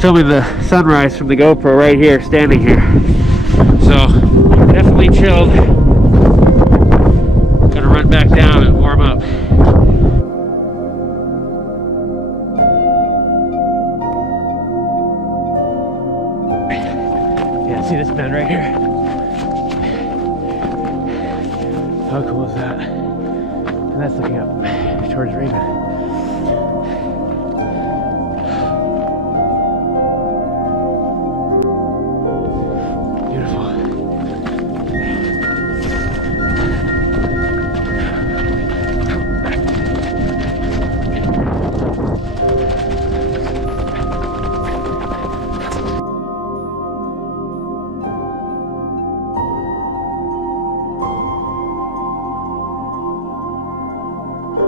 filming the sunrise from the GoPro right here, standing here. So definitely chilled. Gonna run back down and warm up. Yeah, see this bend right here? How cool is that? And that's looking up towards Rabun.